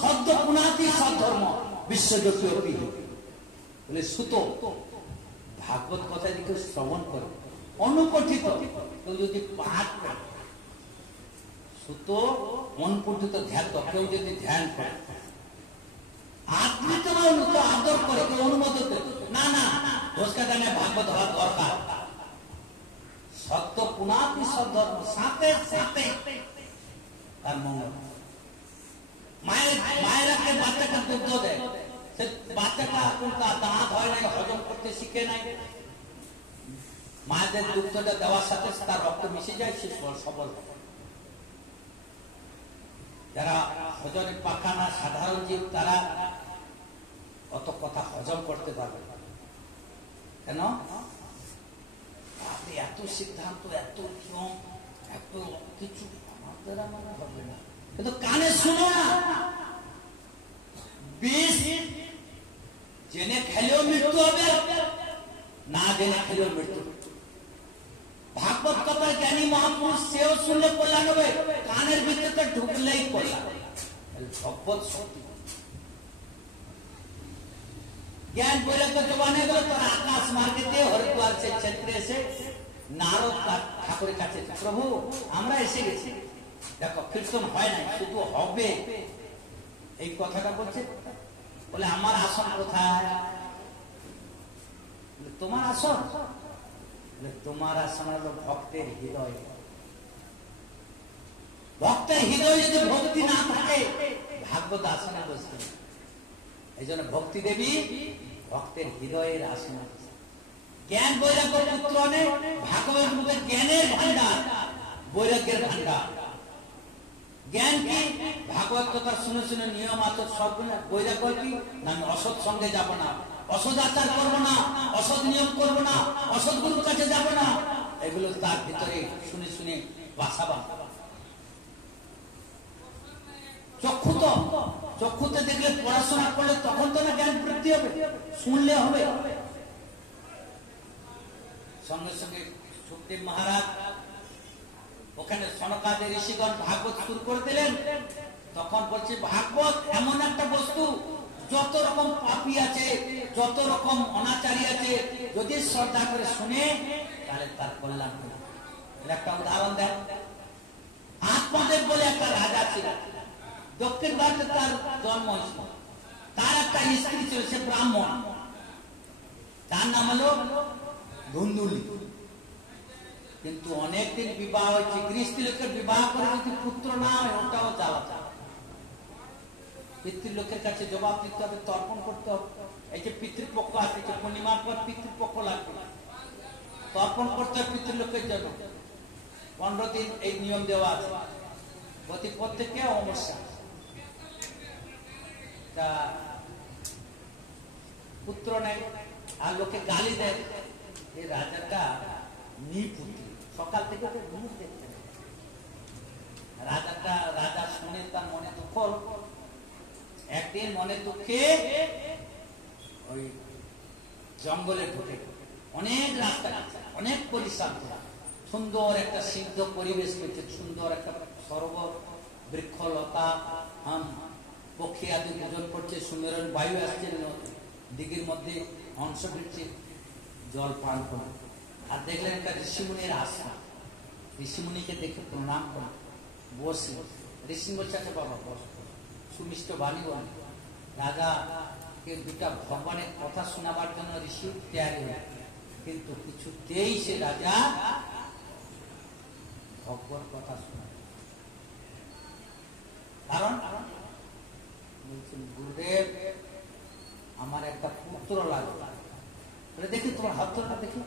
সদ্য পুনাতি সদ্ধর্ম বিশ্বজ্যোতি বলে সুত ভাগবত কথা যদি শ্রবণ করে অনুপঠিত কেউ যদি পাঠ করে, সুত অনুপঠিত ধ্যান কেউ যদি ধ্যান করে, আদৃত আদর করে কেউ অনুমোদন না না ঘোষকা দানে ভাগবত হওয়ার দরকার। সত্য পুনাতি সদ্ধর্ম সাথে সাথে তার মঙ্গল। মায়েরা বাচ্চাটা দুগ্ধ দেয়, সে বাচ্চাটা তার দাঁত হয় নাই, হজম করতে শিখে নাই, মায়েদের দুগ্ধটা দেওয়ার সাথে তার রক্ত মিশে যায়, সে সবল। যারা হজমের পাখানা সাধারণ জীব তারা অত কথা হজম করতে পারবে কেন? আপনি এত সিদ্ধান্ত, এত নিয়ম, এত কিছু আমাদের মনে হবে না, কিন্তু কানে শুনো না। বিষ জেনে খেলেও মৃত্যু হবে, না জেনে খেলেও মৃত্যু। ভাগবত কথার জ্ঞানী মহাপুরুষ সেও শুনলে কল্যাণ হবে, কানের ভিতরে ঢুকলেই কল্যাণ। ভগবত সত্যি ज्ञान বৈরাগ্য জবানে গেল তোর আকাশ মার্গেতে হরিদ্বার সে ক্ষেত্রে এসে নারদ ঠাকুরের কাছে, প্রভু আমরা এসে গেছি, দেখো কীর্তন হয় নাই, শুধু হবে। এই কথাটা বলছে, বলে আমার আসন কোথায়? তোমার আসন? তোমার আসন হলো ভক্তের হৃদয়। ভক্তের হৃদয়ে যদি ভক্তি না থাকে ভাগবত আসনে বসবে। এই জন্য ভক্তি দেবী ভক্তের হৃদয়ের আসনে। জ্ঞান বৈরাগ্য পুত্র অনেক, ভাগবত মুখে জ্ঞানের ভান্ডার, বৈরাগ্যের ভান্ডার। জ্ঞান কি? ভাগবত কথা শুনে শুনে নিয়ম আচর সব। বৈরাগ্য কি? না আমি অসৎ সঙ্গে যাব না, অসৎ আচার করবো না, অসৎ নিয়ম করবো না, অসৎ গুরুর কাছে যাব না। এগুলো তার ভিতরে শুনে শুনে বাসা বাঁধা। চক্ষুতে দেখলে, পড়াশোনা করলে তখন তো না জ্ঞান বৃদ্ধি হবে, শুনলে হবে। সঙ্গে সঙ্গে সুখদেব মহারাজ ওখানে সনকাদের ঋষিগণ ভাগবত শুরু করে দিলেন। তখন বলছে ভাগবত এমন একটা বস্তু, যত রকম পাপী আছে, যত রকম অনাচারী আছে, যদি শ্রদ্ধা করে শুনে তাহলে তার কল্যাণ হবে। একটা উদাহরণ দেন, আত্মদেব বলে একটা রাজা ছিল, দক্ষিণ ভারতে তার জন্ম হয়েছিল। তার একটা স্ত্রী ছিল, সে ব্রাহ্মণ, তার নাম হলো ধুন্দুলি। কিন্তু অনেকদিন বিবাহ হয়েছে, গৃহস্থ লোকের বিবাহ করে যদি পুত্র না হয় ওটাও জ্বালা। পিতৃলোকের কাছে জবাব দিতে হবে, তর্পণ করতে হবে। এই যে পিতৃপক্ষ আসছে, পূর্ণিমার পর পিতৃপক্ষ লাগবে, তর্পণ করতে হবে পিতৃলোকের জন্য। 15 দিন এই নিয়ম দেওয়া আছে। প্রত্যেককে অমাবস্যা পুত্র নেই, আর লোকে গালি দেয়। এই রাজাটা নিপুত্র, সকাল থেকে মুখ দেখতে রাজা শুনে তার মনে দুঃখ। একদিন মনে দুঃখে ওই জঙ্গলে ঢুকে, অনেক রাস্তা, অনেক পরিশ্রম, সুন্দর একটা সিদ্ধ পরিবেশ পেয়েছে, সুন্দর একটা সরোবর, বৃক্ষলতা, পক্ষী আদি ভোজন করছে, সুন্দর বায়ু আসছে, দিঘির মধ্যে অংশ ফিরছে, জল পান করে। আর দেখলেন একটা ঋষিমুনির আশ্রম, ঋষিমুনিকে দেখে প্রণাম করে বসে। ঋষি বলছে আচ্ছা বাবা বস, সুমিষ্ট বাণী বল। রাজাকে দুটা ভগবানের কথা শোনাবার জন্য ঋষি তৈরি হয়, কিন্তু কিছুতেই সে রাজা ভগবান কথা শোনা। কারণ বলছেন গুরুদেব আমার একটা পুত্র লাগবে। দেখি তোমার হাতটা দেখি।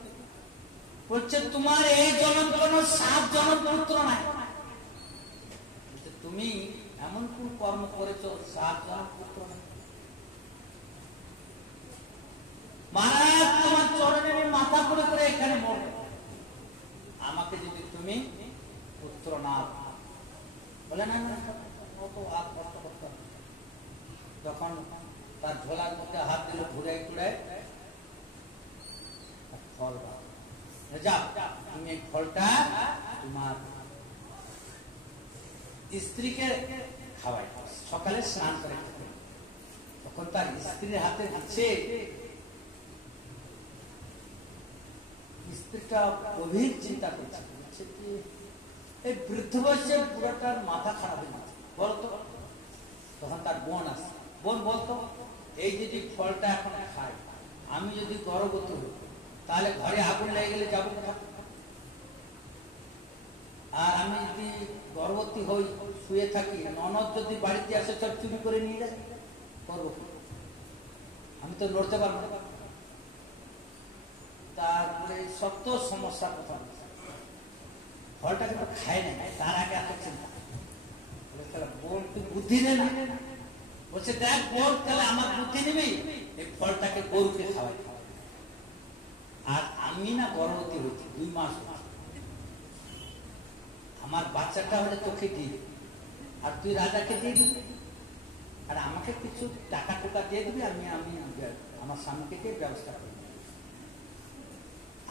বলছে তোমার এই জন্ম কোন 7 জন্ম পুত্র নাই। তুমি এমন কোন কর্ম করেছো 7 জন্ম পুত্র নাই। মহারাজ তোমার চরণে আমি মাথা করে করে এখানে মরবো, আমাকে যদি তুমি পুত্র না বলে না অত হাত কষ্ট করতে হবে। তখন তার ঝোলার মধ্যে হাত দিল, ঘুরে ঘুরে ফল যা, তুমি এই ফলটা তোমার স্ত্রীকে খাওয়ায়, সকালে স্নান করে খেতে। তখন তার স্ত্রীর হাতে দিচ্ছে, স্ত্রীটা গভীর চিন্তা করছে যে এই বৃদ্ধ বয়সের বুড়াটার মাথা খারাপ হয়ে যাচ্ছে, বলতো। তখন তার বোন আসে, বোন বলতো, এই যদি ফলটা এখন খাই, আমি যদি গর্ভবতী হই, তাহলে ঘরে আগুন লেগে গেলে যাবো কোথায়? আর আমি যদি গর্ভবতী হই, শুয়ে থাকি, ননদ যদি বাড়িতে আসে সব চুরি করে নিয়ে যায়, করবো? আমি তো লড়তে পারবো না। তারপরে সত্য সমস্যার কথা, ফলটা কিন্তু খায় না, তার আগে এত চিন্তা। বোন তুই বুদ্ধি নেই না? বলছে দেখ বোন, তাহলে আমার বুদ্ধি নেবে, এই ফলটাকে গরুকে খাওয়াই। আর আমি না গর্ভবতী হয়েছি, 2 মাস, আমার বাচ্চাটা হলে তোকে দিয়ে দিবি, আর তুই রাজাকে দিয়ে দিবি, আর আমাকে কিছু টাকা টোকা দিয়ে দিবি, আমি আমার স্বামীকে ব্যবস্থা করবো।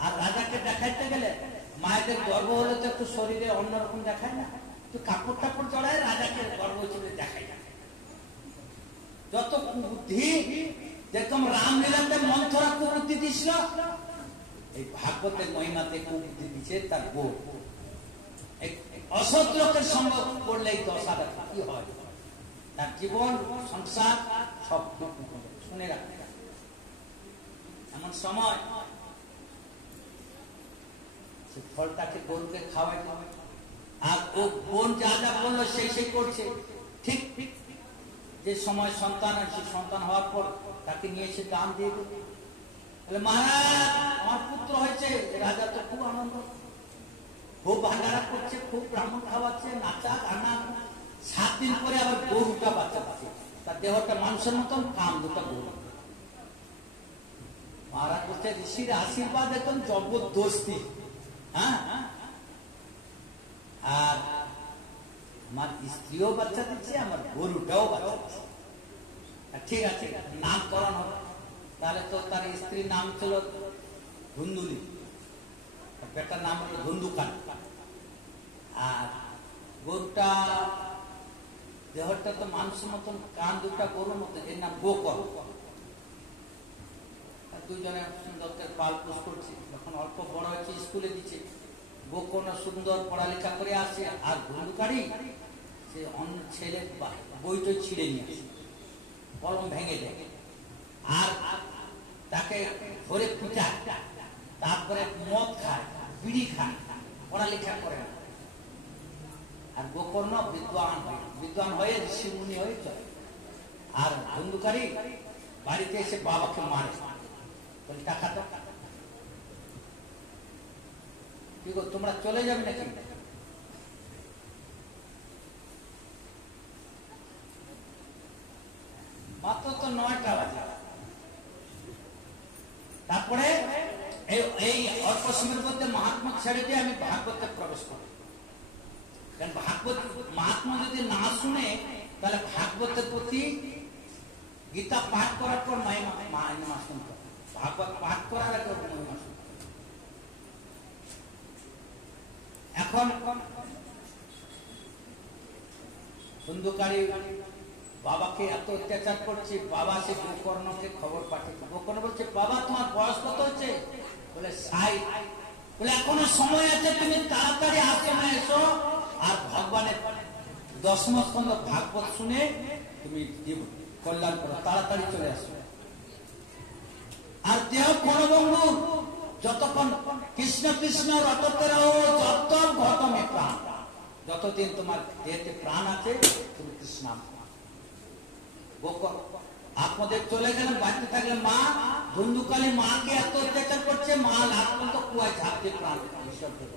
আর রাজাকে দেখাইতে গেলে মায়েদের গর্ব হলে তো একটু শরীরে অন্যরকম দেখায় না, তুই কাপড় টাপড় চড়ায় রাজাকে গর্ব চলে দেখায় না। যত কুবুদ্ধি, যেরকম রামলীলাতে মন্থরা কুবুদ্ধি দিছিল, এই ভাগবতের মহিমাতে কুবুদ্ধি দিচ্ছে তার বউ। অসৎ লোকের সঙ্গ করলে এই দশাটা কি হয়, তার জীবন সংসার সব শুনে রাখতে। এমন সময় ফলটাকে গরুকে খাওয়াই, আর ও বোন যা যা বললো সেই করছে। ঠিক যে সময় সন্তান আছে, সন্তান হওয়ার পর তাকে নিয়ে এসে দান দিয়ে দেবে। মহারাজ আমার পুত্র হয়েছে, রাজা তো খুব আনন্দ, খুব ভান্ডারা করছে, খুব ব্রাহ্মণ খাওয়াচ্ছে, নাচা গানা। 7 দিন পরে আবার গরুটা বাচ্চা পাচ্ছে, তার দেহটা মানুষের মতন, কাম দুটা গরু। মহারাজ বলছে ঋষির আশীর্বাদ একদম জবরদস্তি। হ্যাঁ, আর আমার স্ত্রীও বাচ্চা দিচ্ছে, আমার গরুটাও বাচ্চা দিচ্ছে। ঠিক আছে, নামকরণ হবে। তাহলে তো তার স্ত্রীর নাম ছিল ধুন্দুলি, বেটার নাম হলো ধুন্দুকান। আর গরুটা দেহটা তো মানুষের মতন, কান দুটা গরুর মতন, এর নাম গোকর। দুজনে সুন্দর পাল পোষ করছে, যখন অল্প বড় হয়েছে স্কুলে দিচ্ছে। গোকর্ণ সুন্দর পড়ালেখা করে আসে, আর ধুন্দুকারি সে অন্য ছেলে বইটই ছিঁড়ে নিয়ে আসে, কলম ভেঙে দেয়, আর তাকে ধরে পিটায়, তারপরে মদ খায়, বিড়ি খায়, পড়ালেখা করে না। আর গোকর্ণ বিদ্বান হয়ে ঋষি মুনি হয়ে চলে। আর ধুন্দুকারি বাড়িতে এসে বাবাকে মারে, টাকা তো কি গো, তোমরা চলে যাবে নাকি? মাত্র তো 9টা বাজে। তারপরে এই অল্প সময়ের মধ্যে মহাত্মা ছেড়ে দিয়ে আমি ভাগবতে প্রবেশ করি। কারণ ভাগবত মহাত্মা যদি না শুনে, তাহলে ভাগবতের প্রতি গীতা পাঠ করার পর মহিমা শুনতে, ভাগবত পাঠ করার আগে মহিমা শুনতে। এখন ধুন্দুকারি বাবাকে এত অত্যাচার করছে, বাবা সে গোকর্ণকে খবর পাঠিয়েছে। গোকর্ণ বলছে, বাবা তোমার বয়স কত হচ্ছে? বলে 60। বলে এখনো সময় আছে, তুমি তাড়াতাড়ি আশ্রমে এসো, আর ভগবানের 10 স্কন্ধ ভাগবত শুনে তুমি কল্যাণ করো, তাড়াতাড়ি চলে আসো। আর দেহ ক্ষণভঙ্গু, যতক্ষণ কৃষ্ণ কৃষ্ণ রততে রহো, যত ঘটমে প্রাণ, যতদিন তোমার দেহতে প্রাণ আছে তুমি কৃষ্ণ। আপনাদের চলে গেলেন, বাড়িতে থাকলে মা ধুন্দুকালী মাকে এত অত্যাচার করছে, মা লাভ পর্যন্ত কুয়ায় ঝাঁপতে প্রাণ বিসর্জন।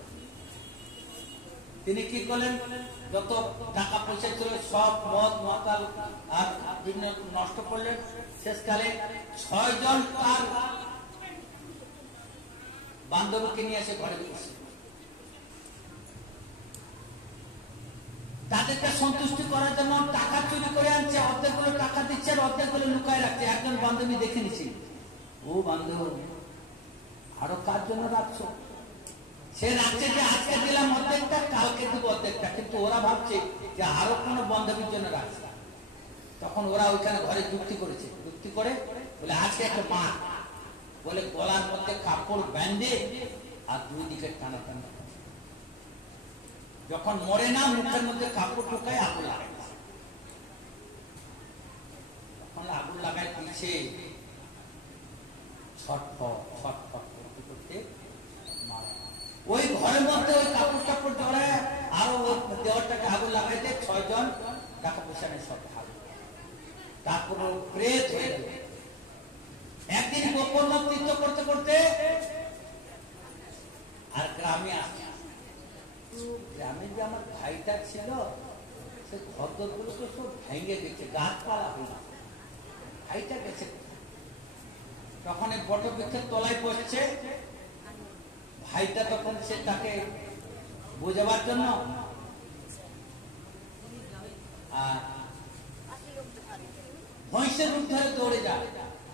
তিনি কি করলেন, যত টাকা পয়সা ছিল সব মদ মাতাল আর বিভিন্ন নষ্ট করলেন। শেষকালে 6 জন তার বান্ধবীকে নিয়ে এসে ঘরে বসে, তাদেরকে সন্তুষ্টি করার জন্য টাকা চুরি করে আনছে, অর্ধেকগুলো টাকা দিচ্ছে আর অর্ধেকগুলো লুকায় রাখছে। একজন বান্ধবী দেখে নিচ্ছে, ও বান্ধব আরো কার জন্য রাখছো? সে রাখছে যে আজকে দিলাম অর্ধেকটা, কালকে দিব অর্ধেকটা, কিন্তু ওরা ভাবছে যে আরো কোনো বান্ধবীর জন্য রাখছে। তখন ওরা ওইখানে ঘরে যুক্তি করেছে, যুক্তি করে বলে আজকে একটা মা বলে গলার মধ্যে কাপড় বেঁধে আর দুই দিকে টানা টানা, যখন মরে না মুখের মধ্যে কাপড় ঢুকায় আগুন লাগায়, তখন আগুন লাগায় দিচ্ছে, ছটফট ছটফট করতে করতে মারা। ওই ঘরের মধ্যে ওই কাপড় টাপড় জড়ায় আরো দেওয়ারটাকে আগুন লাগাইতে 6 জন টাকা পয়সা নেই, সব ভালো। তারপর প্রেত হয়ে গেল। একদিন গোপন তীর্থ করতে করতে আর গ্রামে আসে, গ্রামে যে আমার ভাইটা ছিল সে ঘরদোর গুলো তো সব ভেঙে গেছে, গাছপালা হয়ে গেছে, ভাইটা গেছে। তখন এই বটবৃক্ষের তলায় বসছে ভাইটা, তখন সে তাকে বোঝাবার জন্য ভৈঁসের রূপ ধরে দৌড়ে যায়,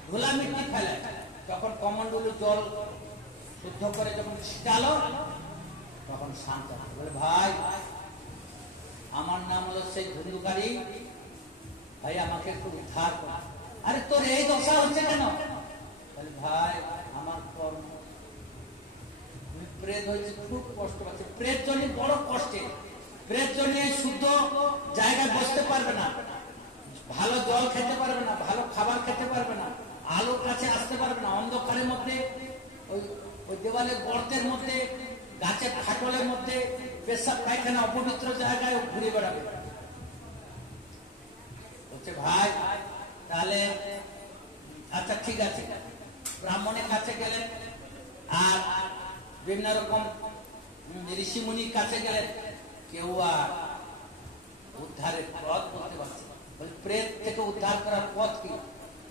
ধুলা মিট্টি ফেলে। তখন কমন্ডলু জল শুদ্ধ করে যখন ছিটালো, তখন শান্ত বলে ভাই আমার নাম হলো সেই ধুন্দুকারী, ভাই আমাকে একটু উদ্ধার কর। আরে তোর এই দশা হচ্ছে কেন? বলে ভাই আমার কর্ম, প্রেত হয়েছে, খুব কষ্ট পাচ্ছে। প্রেত জনি বড় কষ্টে, প্রেত জনি শুদ্ধ জায়গায় বসতে পারবে না, ভালো জল খেতে পারবে না, ভালো খাবার খেতে পারবে না, আলোর কাছে আসতে পারবে না, অন্ধকারের মধ্যে ওই দেওয়ালের গর্তের মধ্যে, গাছের ফাটলের মধ্যে, পেশাব পায়খানা অপবিত্র জায়গায় ঘুরে বেড়াবে। বলছে ভাই তাহলে আচ্ছা ঠিক আছে, ব্রাহ্মণের কাছে গেলেন আর বিভিন্ন রকম ঋষি মুনির কাছে গেলেন, কেউ আর উদ্ধারের পথ বলতে পারছে না। প্রেত থেকে উদ্ধার করার পথ কি?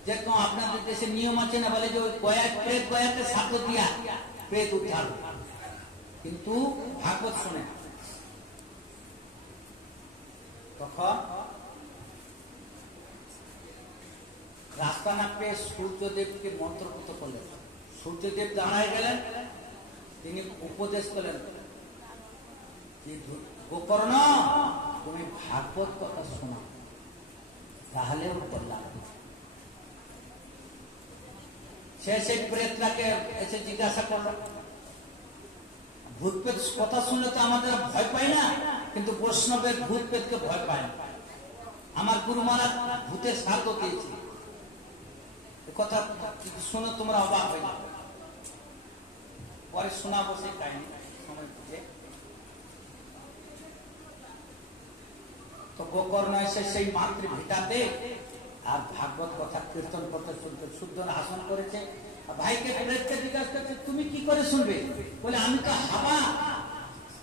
যেরকম আপনাদের দেশে নিয়ম আছে না, বলে যে ওই গয়া প্রেত গয়াতে সাপ দিয়া প্রেত উদ্ধার, কিন্তু ভাগবত শুনে। তখন রাস্তা না পেয়ে সূর্যদেবকে মন্ত্রপুত করলেন। সূর্যদেব দাঁড়ায় গেলেন, তিনি উপদেশ করলেন, গোকর্ণ তুমি ভাগবত কথা শোনা, তাহলে কল্যাণ। সে সেই প্রেতটাকে এসে জিজ্ঞাসা করল, ভূত প্রেত কথা শুনলে তো আমাদের ভয় পাই না, কিন্তু বৈষ্ণবের ভূত প্রেতকে ভয় পায় না। আমার গুরু মহারাজ ভূতের সাধ্য দিয়েছে, কথা শুনে তোমরা অবাক হয়ে যাবে। পরে শোনাবো সেই কাহিনী সময় বুঝে। তো গোকর্ণ এসে সেই মাতৃভিটাতে আর ভাগবত কথা কীর্তন করতে শুনতে শুদ্ধ আসন করেছে। ভাইকে প্রেতকে জিজ্ঞাসা করছে তুমি কি করে শুনবে? বলে আমি তো হাওয়া,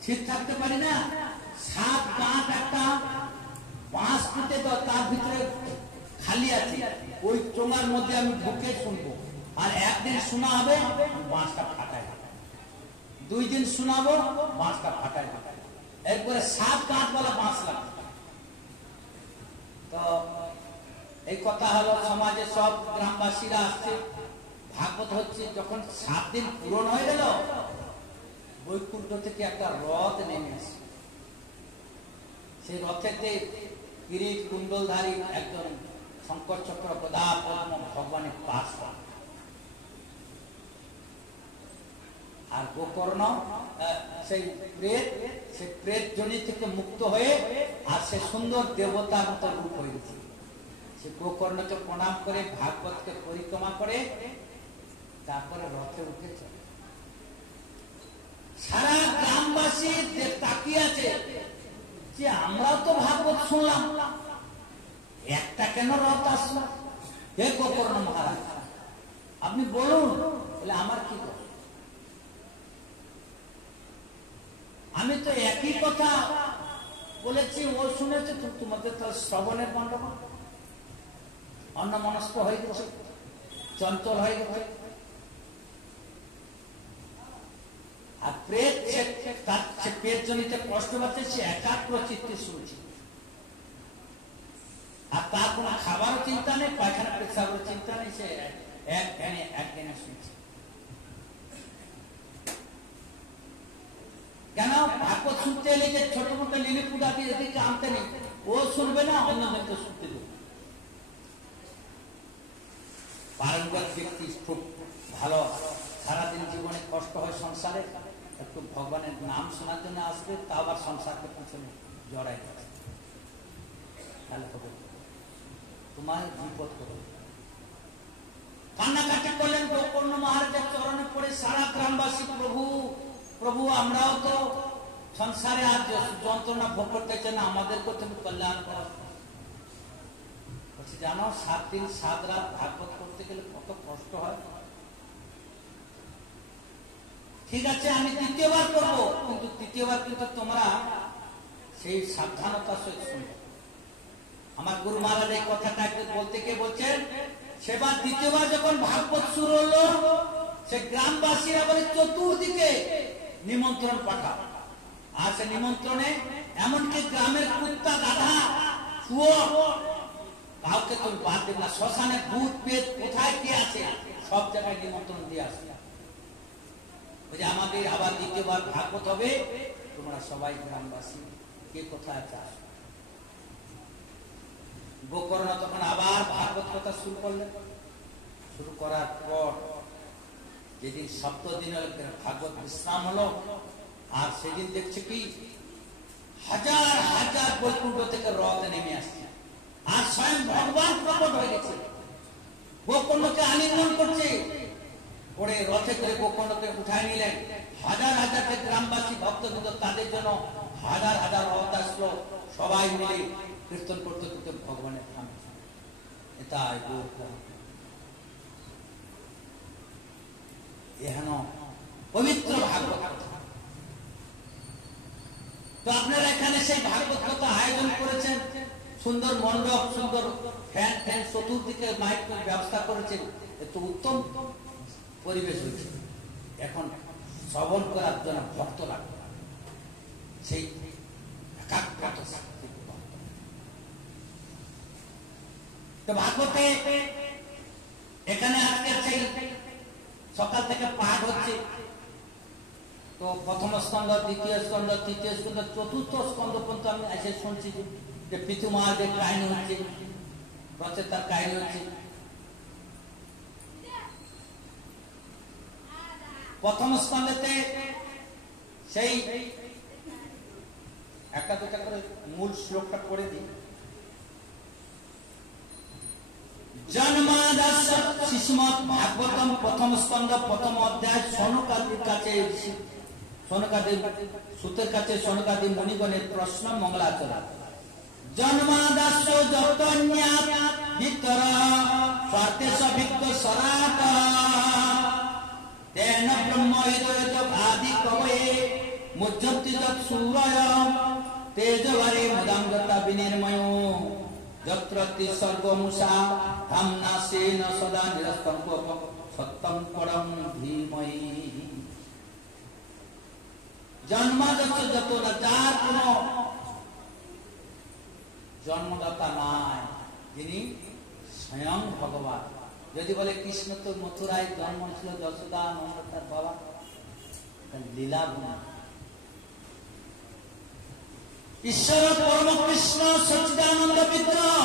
ঠিক থাকতে পারি না, 7 গাঁট একটা বাঁশ পুঁতে তো তার ভিতরে খালি আছে, ওই চোঙার মধ্যে আমি ঢুকে শুনবো, আর একদিন শোনা হবে বাঁশটা ফাটায়, 2 দিন শোনাবো বাঁশটা ফাটায়, এরপরে 7 গাঁট বলা বাঁশ লাগবে। তো এই কথা হলো, সমাজে সব গ্রামবাসীরা আসছে, ভাগবত হচ্ছে। যখন 7 দিন পূরণ হয়ে গেল, বৈকুণ্ঠ থেকে একটা রথ নেমে আসে। সেই রথেতে কিরিট কুণ্ডলধারী একজন শঙ্কর চক্র গদা পদ্ম ভগবানের পাশ, আর গোকর্ণ সেই প্রেত জনি থেকে মুক্ত হয়ে আর সে সুন্দর দেবতার মতো রূপ হয়েছে। সে গোকর্ণকে প্রণাম করে ভাগবতকে পরিক্রমা করে তারপরে রথে উঠেছে। সারা গ্রামবাসী তাকিয়ে আছে যে আমরাও তো ভাগবত শুনলাম, একটা কেন রথ আসলো? হে গোকর্ণ মহারাজ আপনি বলুন। বলে আমার কি কথা, আমি তো একই কথা বলেছি, ও শুনেছে, তোমাদের তো শ্রবণের গন্ডগোল, অন্যমনস্ক হয়ে গেছে, চঞ্চল হয়ে গেছে। আর প্রেত সে পেট জনিতে কষ্ট পাচ্ছে, সে একাগ্র চিত্তে শুনছে, আর তার কোন খাবারও চিন্তা নেই, পায়খানা পেশাবের চিন্তা নেই, সে একদিনে শুনছে। কেন ভাগবত শুনতে এলে যে ছোট মোটো লিলিপুট আদি এদিকে আনতে নেই, ও শুনবে না, অন্যজনকে শুনতে দেবে। পারঙ্গত ব্যক্তি খুব ভালো, সারাদিন জীবনে কষ্ট হয় সংসারে, একটু ভগবানের নাম শোনার জন্য আসবে, তা আবার সংসারকে পিছনে জড়াই যাবে, তাহলে হবে তোমার বিপদ করবে। কান্নাকাটি করলেন গোকর্ণ মহারাজের চরণে পড়ে সারা গ্রামবাসী, প্রভু প্রভু আমরাও তো সংসারে আর যন্ত্রণা ভোগ করতে চাই না, আমাদেরকে তুমি কল্যাণ করো। বলছি জানো 7 দিন 7 রাত ভাগবত করতে গেলে কত কষ্ট হয়। ঠিক আছে আমি দ্বিতীয়বার করবো, কিন্তু তৃতীয়বার কিন্তু তোমরা সেই সাবধানতার সহিত শুনবে। আমার গুরু মহারাজ এই কথাটা বলতে গিয়ে বলছেন, সেবার দ্বিতীয়বার যখন ভাগবত শুরু হলো, সে গ্রামবাসীরা বলে চতুর্দিকে নিমন্ত্রণ পাঠা। আর সে নিমন্ত্রণে এমনকি গ্রামের কুত্তা, গাধা, শুয়োর কাউকে তুমি বাদ দেবে না, শ্মশানে ভূত পেট কোথায় কি আছে সব জায়গায় নিমন্ত্রণ দিয়ে আসবে। আমাদের আবার দ্বিতীয়বার ভাগবত হবে, তোমরা সবাই গ্রামবাসী কে কোথায় আছে আসবে। গোকর্ণ তখন আবার ভাগবত কথা শুরু করলেন। শুরু করার পর যেদিন সপ্তদিন ভাগবত বিশ্রাম হলো, আর সেদিন দেখছে কি হাজার হাজার বৈকুণ্ঠ থেকে রথ নেমে আসছে, আর স্বয়ং ভগবান প্রকট হয়ে গেছে, গোকর্ণকে আলিঙ্গন করছে। পরে রথে করে গোকর্ণকে উঠায় নিলেন। হাজার হাজার যে গ্রামবাসী ভক্তবৃন্দ, তাদের জন্য হাজার হাজার রথ আসলো, সবাই মিলে কীর্তন করতে করতে ভগবানের ধাম। এটাই এহেন পবিত্র ভাগবত কথা। তো আপনারা এখানে সেই ভাগবত কথা আয়োজন করেছেন, সুন্দর মণ্ডপ, সুন্দর ফ্যান ফ্যান চতুর্দিকে মাইক ব্যবস্থা করেছেন, একটু উত্তম পরিবেশ হয়েছে। এখন শ্রবণ করার জন্য ভক্ত লাগবে, সেই তো ভাগবতে এখানে আজকে সেই সকাল থেকে পাঠ হচ্ছে। তো প্রথম স্কন্ধ, দ্বিতীয় স্কন্ধ, তৃতীয় স্কন্ধ, চতুর্থ স্কন্ধ পর্যন্ত আমি এসে শুনছি যে পিতু মহারাজের কাহিনী হচ্ছে, রচেতার কাহিনী হচ্ছে। প্রথম স্কন্ধেতে সেই একটা দুটা করে মূল শ্লোকটা পড়ে দিই। জন্মাদাস্য শ্রীমদ্ ভাগবতম প্রথম স্কন্ধ প্রথম অধ্যায় সনকাদির কাছে, সনকাদির সুতের কাছে সনকাদি মুনিগণের প্রশ্ন মঙ্গলাচরণ। জন্মাদাস্য যতন্যাৎ ভিতর স্বার্থেশ ভিক্ত সরাট তেন ব্রহ্ম হৃদয়ত আদি কবয়ে মুজ্জন্তি যৎ সূরয় তেজবারে মুদাঙ্গতা বিনির্ময় যত্রতি সর্বমুষা ধামনাসেন সদা নিরস্তম সত্যম পরম ধীমহি। জন্মাদস্য যত না, যার কোন জন্মদাতা নাই, যিনি স্বয়ং ভগবান। যদি বলে কৃষ্ণ তো মথুরায় জন্ম ছিল, যশোদা নন্দতার বাবা, লীলা গুণ। ঈশ্বর পরম কৃষ্ণ সচ্চিদানন্দ বিগ্রহ,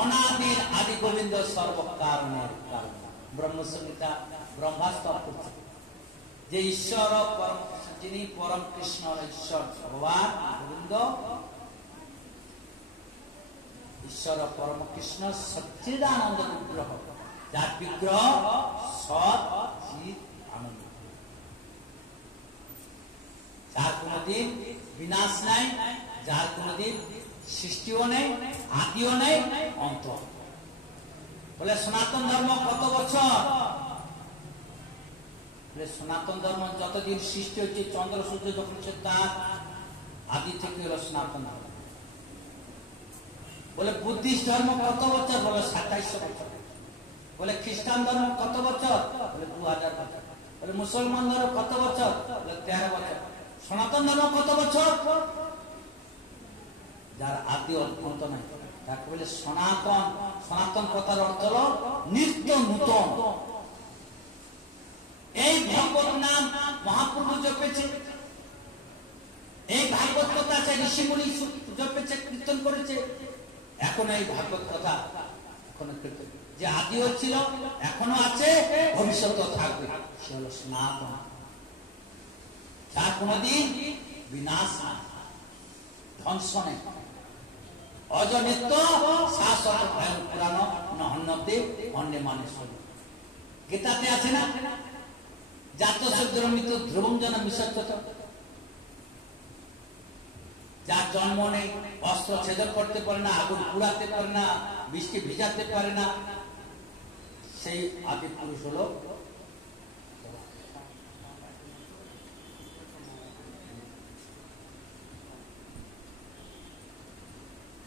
অনাদির আদি গোবিন্দ, সর্বকারণের কারণ। ব্রহ্মসংহিতা ব্রহ্মাস্তব করছে যে ঈশ্বর পরম, যিনি পরম কৃষ্ণ ঈশ্বর ভগবান গোবিন্দ, ঈশ্বর পরম কৃষ্ণ সচ্চিদানন্দ বিগ্রহ, যার বিগ্রহ সৎ চিৎ আনন্দ, যার কোনদিন বিনাশ নাই, যার কোনদিন সৃষ্টিও নেই, আদিও নেই, অন্ত। বলে সনাতন ধর্ম কত বছর? বলে সনাতন ধর্ম যতদিন সৃষ্টি হচ্ছে, চন্দ্র সূর্য যখন হচ্ছে, তার আদি থেকে হলো সনাতন ধর্ম। বলে বুদ্ধিস্ট ধর্ম কত বছর? বলে 2700 বছর। বলে খ্রিস্টান ধর্ম কত বছর? বলে 2000 বছর। বলে মুসলমান ধর্ম কত বছর? বলে 13 বছর। সনাতন ধর্ম কত বছর? যার আদি অন্ত নাই, তাকে বলে সনাতন। সনাতন কথার অর্থ হল নিত্য নূতন। এই ভগবত নাম মহাপ্রভু জপেছে, এই ভাগবত কথা আছে, ঋষিমুনি জপেছে, কীর্তন করেছে, এখন এই ভাগবত কথা এখনো কীর্তন, যে আদিও ছিল, এখনো আছে, ভবিষ্যৎ থাকবে, সে হলো সনাতন, যার কোনদিন বিনাশ নাই, ধ্বংস নেই, অজনিত্য শাশ্বত ভয়ং পুরাণ নহন্যতে অন্যে মানুষ। গীতাতে আছে না, জাত সূর্যমিত ধ্রুবং জন মিশচ্যত, যার জন্ম নেই, অস্ত্র ছেদন করতে পারে না, আগুন পুড়াতে পারে না, বৃষ্টি ভিজাতে পারে না, সেই আদি পুরুষ হলো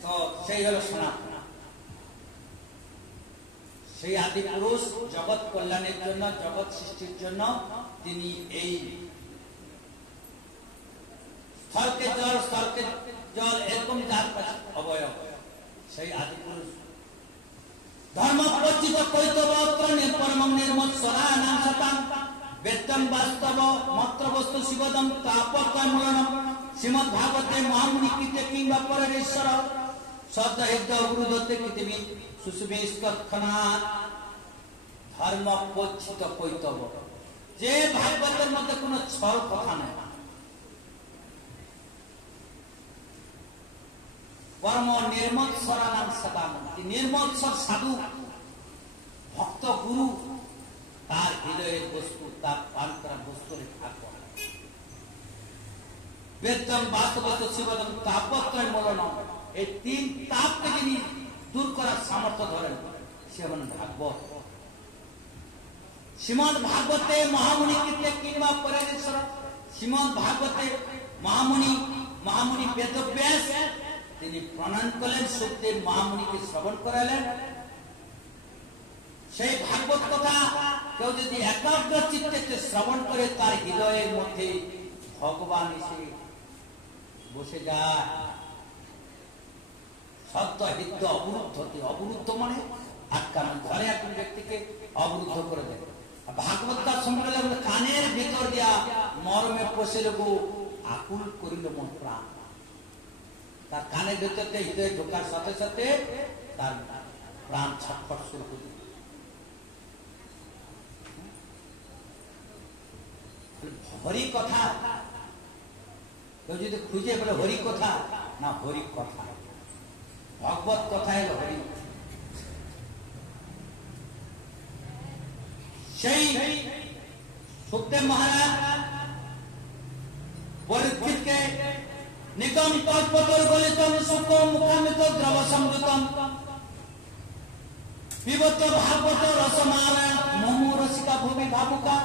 তো, সেই হলো সনাতন। সেই আদি পুরুষ জগৎ কল্যাণের জন্য, জগৎ সৃষ্টির জন্য তিনি এই স্থলকে জল, স্থলকে জল, এরকম যার অবয়ব, সেই আদি পুরুষ ধর্ম প্রচিত কৈতবত্র নির্পরমং নির্মৎসরানাং সতাং বেদম বাস্তব মাত্র বস্তু শিবদম তাপত্রমূলনম শ্রীমদ্ ভাগবতে মহামুনি কৃতে কিংবা পরেশ্বর সদ্যহিত অবরুদ্ধতে পৃথিবী সুষুবেষ্টক্ষণাৎ। ধর্ম প্রচিত কৈতব, যে ভাগবতের মধ্যে কোনো ছল কথা নেই, পরম নির্মৎসরানাং সতাং, নির্মৎসর সাধু ভক্ত গুরু, তার হৃদয়ের বস্তু, তার পান করা বস্তুর থাকবে। বেদম বাস্তবত শিবদম তাপত্রয় মলনম, এই তিন তাপকে যিনি দূর করার সামর্থ্য ধরেন, সে হলেন ভাগবত। শ্রীমদ্ ভাগবতে মহামুনি কৃতে কিংবা পরেশ্বর, শ্রীমদ্ ভাগবতে মহামুনি বেদব্যাস তিনি প্রণয়ন করলেন, সুখদেব মহামুনিকে শ্রবণ করালেন। সেই ভাগবত কথা কেউ যদি একাগ্র চিত্তে শ্রবণ করে, তার হৃদয়ের মধ্যে ভগবান এসে বসে যায়। সত্য হৃদয় অবরুদ্ধ, অবরুদ্ধ মানে আটকানো, ঘরে একজন ব্যক্তিকে অবরুদ্ধ করে দেয়। ভাগবত তার সঙ্গে কানের ভিতর দিয়া মরমে পশে লেগো আকুল করিল মন প্রাণ, তার কানের ভেতরতে হৃদয়ে ঢোকার সাথে সাথে তার প্রাণ ছটফট শুরু করে। হরি কথা কেউ যদি খুঁজে বলে হরি কথা, না, হরি কথা, ভগবত কথা হলো হরি। সেই সুখদেব মহারাজ পরীক্ষিতকে নিগম কল্পতর গলিতম সুখম মুখামিত দ্রব সংযুতম পিবত ভাগবত রসমালা মমো রসিকা ভূমি ভাবুকা।